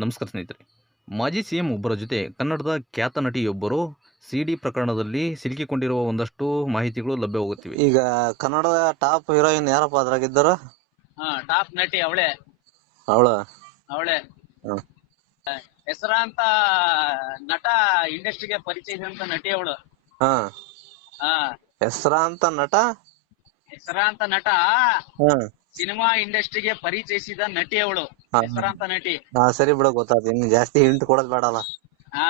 ನಮಸ್ಕಾರ ಸ್ನೇಹಿತರೆ. ಮಾಜಿ ಸಿಎಂ ಒಬ್ಬರ ಜೊತೆ ಕನ್ನಡದ ಖ್ಯಾತ ನಟಿಯೊಬ್ಬರು ಸಿಡಿ ಪ್ರಕರಣದಲ್ಲಿ ಸಿಲುಕಿಕೊಂಡಿರುವ ಒಂದಷ್ಟು ಮಾಹಿತಿಗಳು ಲಭ್ಯವಾಗುತ್ತಿವೆ. ಈಗ ಕನ್ನಡದ ಟಾಪ್ ಹೀರೋಯಿನ್ ಯಾರಪ್ಪ ಅದ್ರಾಗಿದ್ದಾರ? ಟಾಪ್ ನಟಿ ಅವಳೆ ಅವಳ ಅವಳೆ ಹೆಸರಾಂತ ನಟ ಇಂಡಸ್ಟ್ರಿಗೆ ಪರಿಚಯಿಸಿದಂತ ನಟಿ ಅವಳು. ಹೆಸರಾಂತ ನಟ ಹೆಸರಾಂತ ನಟ ಹ್ಮ್ ಸಿನಿಮಾ ಇಂಡಸ್ಟ್ರಿಗೆ ಪರಿಚಯಿಸಿದ ನಟಿ ಅವಳು. ಹೆಸರಾಂತ ನಟಿ. ಸರಿ ಬಿಡ, ಗೊತ್ತಾಯ್ತು. ಇನ್ನು ಜಾಸ್ತಿ ಹಿಂಟ್ ಕೊಡೋದ್ ಬೇಡಲ್ಲ. ಹಾ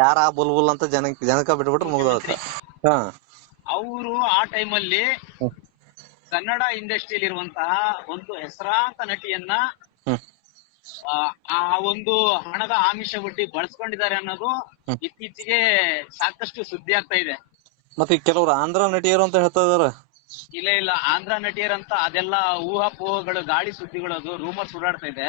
ಯಾರ ಬುಲ್ಬುಲ್ ಅಂತ ಜನಕ ಬಿಟ್ಬಿಟ್ರೆ ಮುಗ್ದೋಗುತ್ತೆ. ಅವರು ಆ ಟೈಮಲ್ಲಿ ಕನ್ನಡ ಇಂಡಸ್ಟ್ರಿಯಲ್ಲಿ ಇರುವಂತಹ ಒಂದು ಹೆಸರಾಂತ ನಟಿಯನ್ನ ಆ ಒಂದು ಹಣದ ಆಮಿಷ ಒಡ್ಡಿ ಬಳಸ್ಕೊಂಡಿದ್ದಾರೆ ಅನ್ನೋದು ಇತ್ತೀಚೆಗೆ ಸಾಕಷ್ಟು ಸುದ್ದಿ ಆಗ್ತಾ ಇದೆ. ಮತ್ತೆ ಕೆಲವರು ಆಂಧ್ರ ನಟಿಯರು ಅಂತ ಹೇಳ್ತಾ ಇದಾರ. ಇಲ್ಲ, ಆಂಧ್ರ ನಟಿಯರಂತ ಅದೆಲ್ಲ ಊಹಾಪೋಹಗಳು, ಗಾಳಿ ಸುದ್ದಿಗಳು, ಅದು ರೂಮರ್ಸ್ ಓಡಾಡ್ತಾ ಇದೆ.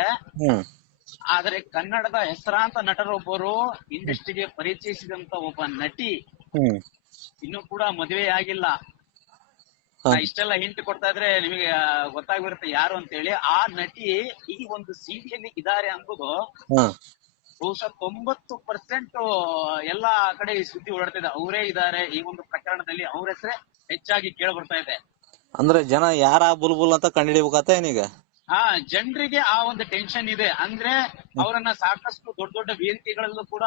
ಆದ್ರೆ ಕನ್ನಡದ ಹೆಸರಾಂತ ನಟರೊಬ್ಬರು ಇಂಡಸ್ಟ್ರಿಗೆ ಪರಿಚಯಿಸಿದಂತ ಒಬ್ಬ ನಟಿ ಇನ್ನೂ ಕೂಡ ಮದುವೆ ಆಗಿಲ್ಲ. ಇಷ್ಟೆಲ್ಲ ಹಿಂಟ್ ಕೊಡ್ತಾ ಇದ್ರೆ ನಿಮಗೆ ಗೊತ್ತಾಗ್ಬಿರುತ್ತೆ ಯಾರು ಅಂತ ಹೇಳಿ. ಆ ನಟಿ ಈ ಒಂದು ಸಿಡಿಯಲ್ಲಿ ಇದ್ದಾರೆ ಅಂಬುದು ಬಹುಶಃ 90% ಎಲ್ಲಾ ಕಡೆ ಈ ಸುದ್ದಿ ಓಡಾಡ್ತಿದೆ. ಅವರೇ ಇದ್ದಾರೆ ಈ ಒಂದು ಪ್ರಕರಣದಲ್ಲಿ, ಅವ್ರ ಹೆಸರೇ ಹೆಚ್ಚಾಗಿ ಕೇಳ ಬರ್ತಾ ಇದೆ. ಅಂದ್ರೆ ಜನ ಯಾರ ಬುಲ್ಬುಲ್ ಅಂತ ಕಂಡುಹಿಡಿಬೇಕಾತ ಏನೀಗ? ಜನರಿಗೆ ಆ ಒಂದು ಟೆನ್ಷನ್ ಇದೆ. ಅಂದ್ರೆ ಅವರನ್ನ ಸಾಕಷ್ಟು ದೊಡ್ಡ ದೊಡ್ಡ ವೇದಿಕೆಗಳಲ್ಲೂ ಕೂಡ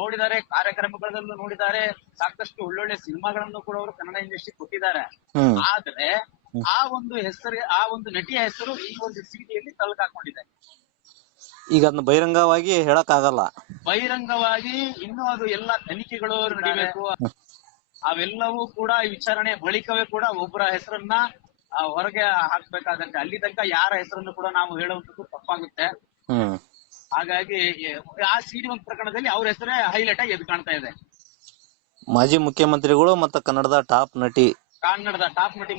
ನೋಡಿದ್ದಾರೆ, ಕಾರ್ಯಕ್ರಮಗಳಲ್ಲೂ ನೋಡಿದ್ದಾರೆ, ಸಾಕಷ್ಟು ಒಳ್ಳೊಳ್ಳೆ ಸಿನಿಮಾಗಳನ್ನು ಕೂಡ ಅವರು ಕನ್ನಡ ಇಂಡಸ್ಟ್ರಿ ಕೊಟ್ಟಿದ್ದಾರೆ. ಆದ್ರೆ ಆ ಒಂದು ಹೆಸರು, ಆ ಒಂದು ನಟಿಯ ಹೆಸರು ಈ ಒಂದು ಸಿಡಿಯಲ್ಲಿ ತಲುಕಾಕೊಂಡಿದೆ. ಈಗ ಅದನ್ನ ಬಹಿರಂಗವಾಗಿ ಹೇಳಕ್ ಆಗಲ್ಲ. ಬಹಿರಂಗವಾಗಿ ಇನ್ನೂ ಅದು ಎಲ್ಲ ತನಿಖೆಗಳು ನಡೀಬೇಕು. ಅವೆಲ್ಲವೂ ಕೂಡ ವಿಚಾರಣೆ ಬಳಿಕವೇ ಕೂಡ ಒಬ್ಬರ ಹೆಸರನ್ನ ಹೊರಗೆ ಹಾಕ್ಬೇಕಾಗತ್ತೆ. ಅಲ್ಲಿ ತನಕ ಯಾರ ಹೆಸರನ್ನು ಕೂಡ ನಾವು ಹೇಳುವಂತದ್ದು ತಪ್ಪಾಗುತ್ತೆ. ಹಾಗಾಗಿ ಆ ಸಿಡಿ ಒಂದು ಪ್ರಕರಣದಲ್ಲಿ ಅವ್ರ ಹೆಸರೇ ಹೈಲೈಟ್ ಆಗಿ ಎದ್ದು ಕಾಣ್ತಾ ಇದೆ. ಮಾಜಿ ಮುಖ್ಯಮಂತ್ರಿಗಳು ಮತ್ತು ಕನ್ನಡದ ಟಾಪ್ ನಟಿ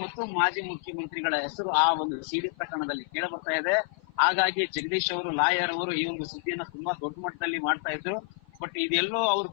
ಮತ್ತು ಮಾಜಿ ಮುಖ್ಯಮಂತ್ರಿಗಳ ಹೆಸರು ಆ ಒಂದು ಸಿಡಿ ಪ್ರಕರಣದಲ್ಲಿ ಕೇಳ ಬರ್ತಾ ಇದೆ. ಹಾಗಾಗಿ ಜಗದೀಶ್ ಅವರು, ಲಾಯರ್ ಅವರು ಈ ಒಂದು ಸುದ್ದಿಯನ್ನ ತುಂಬಾ ದೊಡ್ಡ ಮಟ್ಟದಲ್ಲಿ ಮಾಡ್ತಾ ಇದ್ರು. ಬಟ್ ಇದೆಲ್ಲೋ ಅವರು